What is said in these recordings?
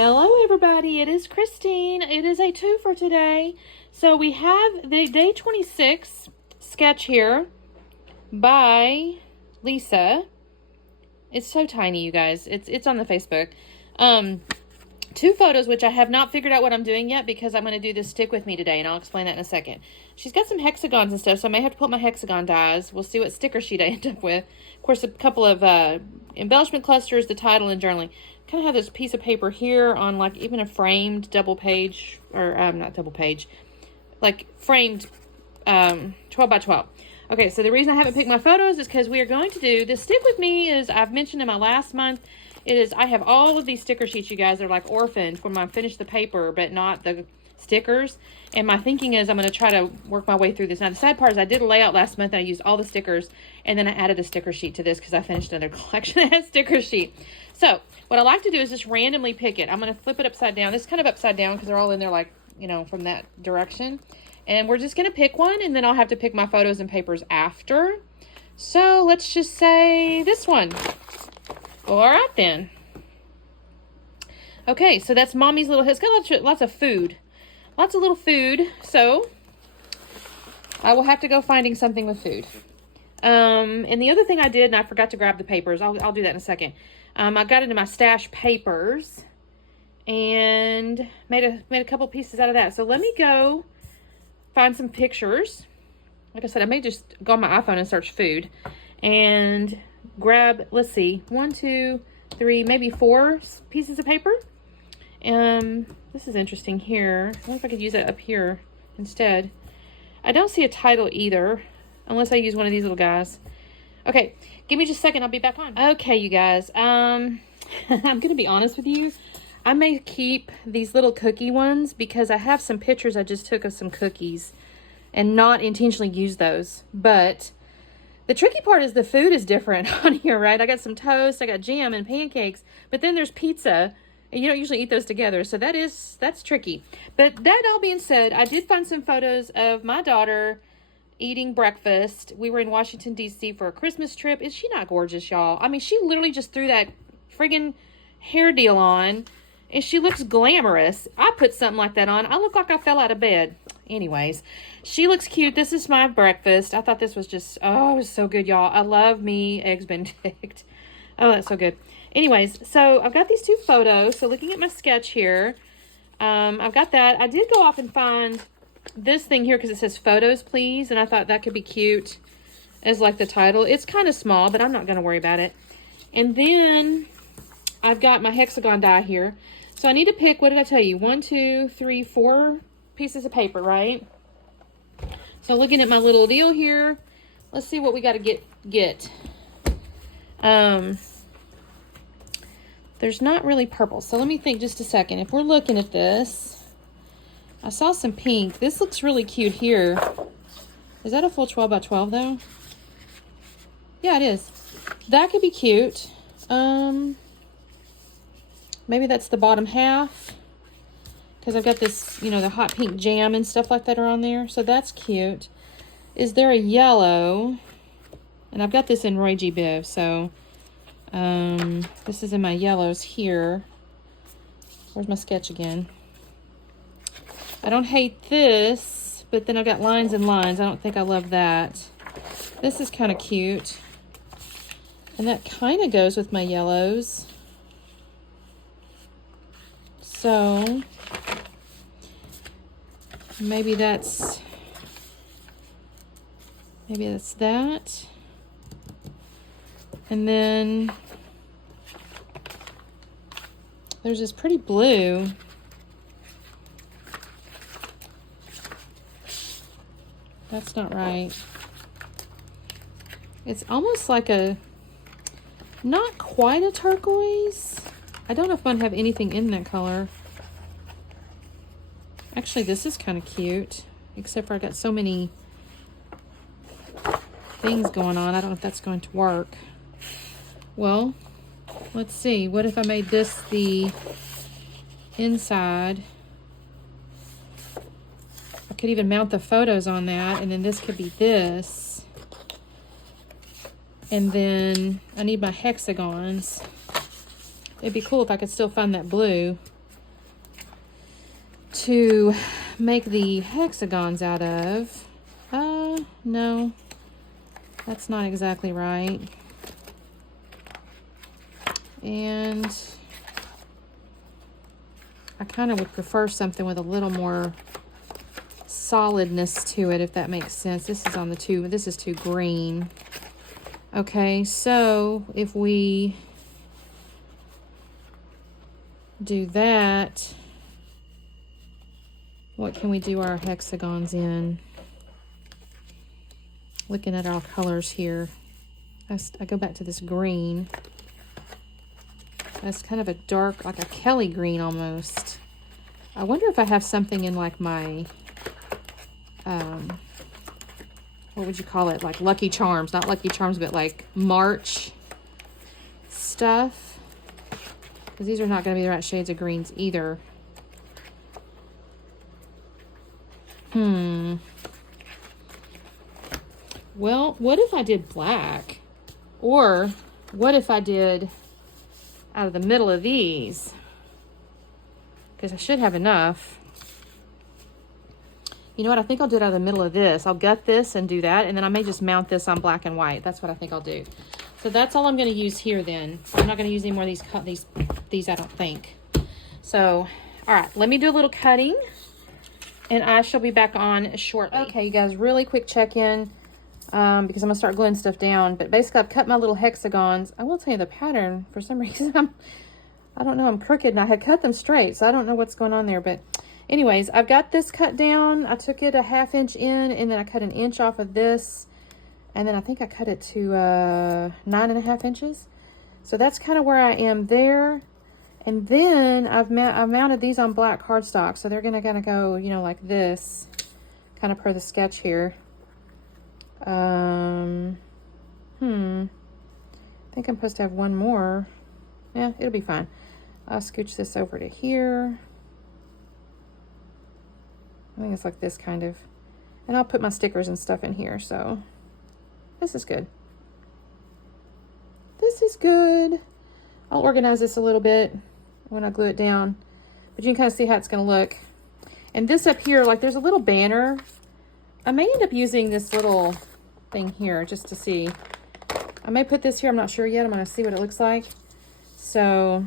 Hello everybody, it is Christine. It is a 2 for today. So we have the day 26 sketch here by Lisa. It's so tiny, you guys. It's on the Facebook. 2 photos, which I have not figured out what I'm doing yet because I'm going to do this stick with me today, and I'll explain that in a second. She's got some hexagons and stuff, so I may have to put my hexagon dies. We'll see what sticker sheet I end up with. Of course, a couple of embellishment clusters, the title, and journaling. Kind of have this piece of paper here on like even a framed double page, or not double page, like framed 12 by 12. Okay, so the reason I haven't picked my photos is because we are going to do this stick with me. Is I've mentioned in my last month, I have all of these sticker sheets, you guys. They're like orphaned when I finish the paper, but not the stickers. And my thinking is I'm going to try to work my way through this. Now, the sad part is I did a layout last month and I used all the stickers, and then I added a sticker sheet to this because I finished another collection that has sticker sheet. So what I like to do is just randomly pick it. I'm going to flip it upside down. This is kind of upside down because they're all in there like, you know, from that direction. And we're just going to pick one, and then I'll have to pick my photos and papers after. So let's just say this one. All right, then. Okay, so that's Mommy's little, it's got lots of food. Lots of little food, so I will have to go finding something with food. And the other thing I did, and I forgot to grab the papers. I'll do that in a second. I got into my stash papers and made a couple pieces out of that. So let me go find some pictures. Like I said, I may just go on my iPhone and search food and grab, let's see, 1, 2, 3, maybe 4 pieces of paper. This is interesting here. I wonder if I could use it up here instead. I don't see a title either, unless I use one of these little guys. Okay, give me just a second. I'll be back on. Okay, you guys. I'm going to be honest with you. I may keep these little cookie ones because I have some pictures I just took of some cookies and not intentionally use those. But the tricky part is the food is different on here, right? I got some toast, I got jam and pancakes, but then there's pizza. And you don't usually eat those together, so that's tricky. But that all being said, I did find some photos of my daughter eating breakfast. We were in Washington, D.C. for a Christmas trip. Is she not gorgeous, y'all? I mean, she literally just threw that friggin' hair deal on, and she looks glamorous. I put something like that on. I look like I fell out of bed. Anyways, she looks cute. This is my breakfast. I thought this was just, oh, it was so good, y'all. I love me Eggs Benedict. Oh, that's so good. Anyways, so I've got these 2 photos. So looking at my sketch here, I've got that. I did go off and find this thing here because it says photos, please. And I thought that could be cute as like the title. It's kind of small, but I'm not going to worry about it. And then I've got my hexagon die here. So I need to pick, what did I tell you? 1, 2, 3, 4 pieces of paper, right? So looking at my little deal here, let's see what we got to get. There's not really purple. So let me think just a second. If we're looking at this, I saw some pink. This looks really cute here. Is that a full 12 by 12 though? Yeah, it is. That could be cute. Maybe that's the bottom half. Because I've got this, you know, the hot pink jam and stuff like that are on there. So that's cute. Is there a yellow? And I've got this in Roy G. Biv, so this is in my yellows here. Where's my sketch again? I don't hate this, but then I've got lines and lines. I don't think I love that. This is kind of cute. And that kind of goes with my yellows. So maybe that's that. And then there's this pretty blue. That's not right. It's almost like not quite a turquoise. I don't know if I have anything in that color. Actually, this is kind of cute, except for I got so many things going on. I don't know if that's going to work. Well, let's see. What if I made this the inside? I could even mount the photos on that, and then this could be this. And then I need my hexagons. It'd be cool if I could still find that blue. to make the hexagons out of. No, that's not exactly right. And I kind of would prefer something with a little more solidness to it, if that makes sense. This is too green. Okay, so if we do that, what can we do our hexagons in? Looking at our colors here, I go back to this green. That's kind of a dark, like a Kelly green almost. I wonder if I have something in like my, what would you call it? Like Lucky Charms, not Lucky Charms, but like March stuff. Because these are not going to be the right shades of greens either. Well, what if I did black? Or what if I did out of the middle of these? Because I should have enough. You know what? I think I'll do it out of the middle of this. I'll gut this and do that. And then I may just mount this on black and white. That's what I think I'll do. So that's all I'm going to use here then. I'm not going to use any more of these I don't think. So, all right. Let me do a little cutting. And I shall be back on shortly. Okay, you guys, really quick check-in. Because I'm going to start gluing stuff down. But basically, I've cut my little hexagons. I will tell you the pattern. For some reason, I don't know, I'm crooked. And I had cut them straight, so I don't know what's going on there. But anyways, I've got this cut down. I took it a 1/2 inch in, and then I cut 1 inch off of this. And then I think I cut it to 9.5 inches. So that's kind of where I am there. And then I've mounted these on black cardstock. So they're going to kind of go, you know, like this. Kind of per the sketch here. I think I'm supposed to have one more. Yeah, it'll be fine. I'll scooch this over to here. I think it's like this kind of. And I'll put my stickers and stuff in here, so this is good. This is good. I'll organize this a little bit when I glue it down. But you can kind of see how it's going to look. And this up here, like there's a little banner. I may end up using this little thing here just to see. I may put this here. I'm not sure yet. I'm going to see what it looks like. So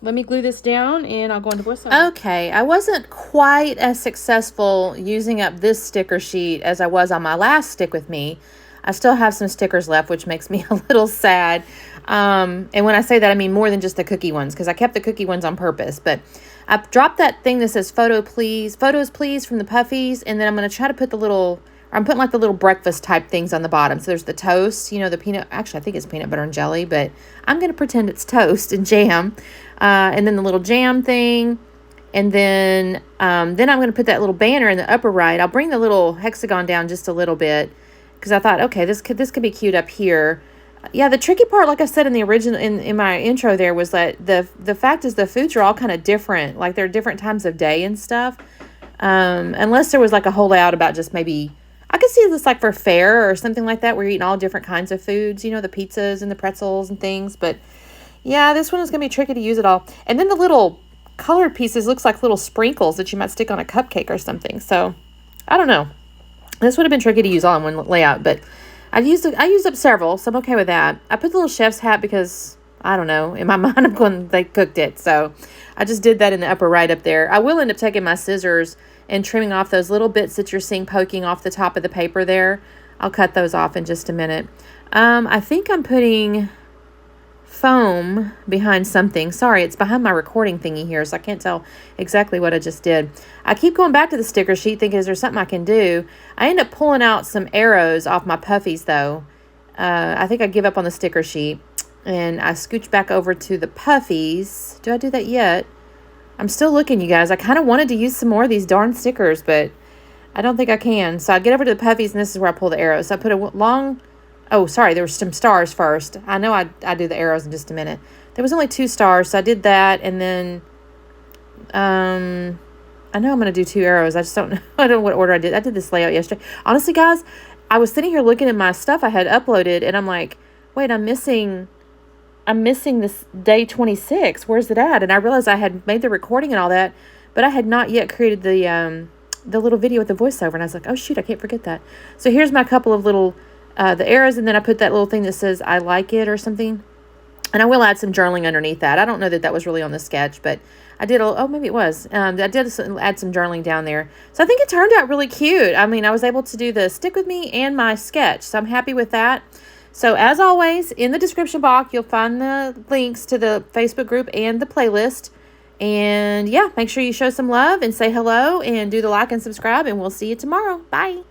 let me glue this down and I'll go into voiceover. Okay, I wasn't quite as successful using up this sticker sheet as I was on my last Stick With Me. I still have some stickers left, which makes me a little sad. And when I say that, I mean more than just the cookie ones, because I kept the cookie ones on purpose. But I've dropped that thing that says photos please from the Puffies, and then I'm going to try to put I'm putting like the little breakfast type things on the bottom. So there's the toast, you know, the peanut, actually I think it's peanut butter and jelly, but I'm going to pretend it's toast and jam. And then the little jam thing. And then I'm going to put that little banner in the upper right. I'll bring the little hexagon down just a little bit, because I thought, okay, this could be cute up here. Yeah, the tricky part, like I said in the original, in my intro there, was that the fact is the foods are all kind of different. Like, they're different times of day and stuff. Unless there was like a whole layout about just maybe, I could see this like for fair or something like that, where you're eating all different kinds of foods, you know, the pizzas and the pretzels and things. But yeah, this one is going to be tricky to use it all. And then the little colored pieces looks like little sprinkles that you might stick on a cupcake or something. So I don't know. This would have been tricky to use all in one layout, but I used up several, so I'm okay with that. I put the little chef's hat because, I don't know, in my mind I'm going, they cooked it. So I just did that in the upper right up there. I will end up taking my scissors and trimming off those little bits that you're seeing poking off the top of the paper there. I'll cut those off in just a minute. I think I'm putting foam behind something. Sorry, it's behind my recording thingy here, so I can't tell exactly what I just did. I keep going back to the sticker sheet thinking, is there something I can do? I end up pulling out some arrows off my Puffies, though. I think I give up on the sticker sheet, and I scooch back over to the Puffies. Do I do that yet? I'm still looking, you guys. I kind of wanted to use some more of these darn stickers, but I don't think I can. So I get over to the Puffies, and this is where I pull the arrows. So I put a long... Oh, sorry, there were some stars first. I know I do the arrows in just a minute. There was only 2 stars, so I did that, and then I know I'm going to do 2 arrows. I just don't know. I don't know what order I did. I did this layout yesterday. Honestly, guys, I was sitting here looking at my stuff I had uploaded, and I'm like, wait, I'm missing this day 26. Where's it at? And I realized I had made the recording and all that, but I had not yet created the little video with the voiceover, and I was like, oh shoot, I can't forget that. So here's my couple of little, the arrows, and then I put that little thing that says, I like it or something. And I will add some journaling underneath that. I don't know that that was really on the sketch, but I did, oh, maybe it was. I did add some journaling down there. So I think it turned out really cute. I mean, I was able to do the stick with me and my sketch, so I'm happy with that. So as always, in the description box, you'll find the links to the Facebook group and the playlist. And yeah, make sure you show some love and say hello and do the like and subscribe, and we'll see you tomorrow. Bye.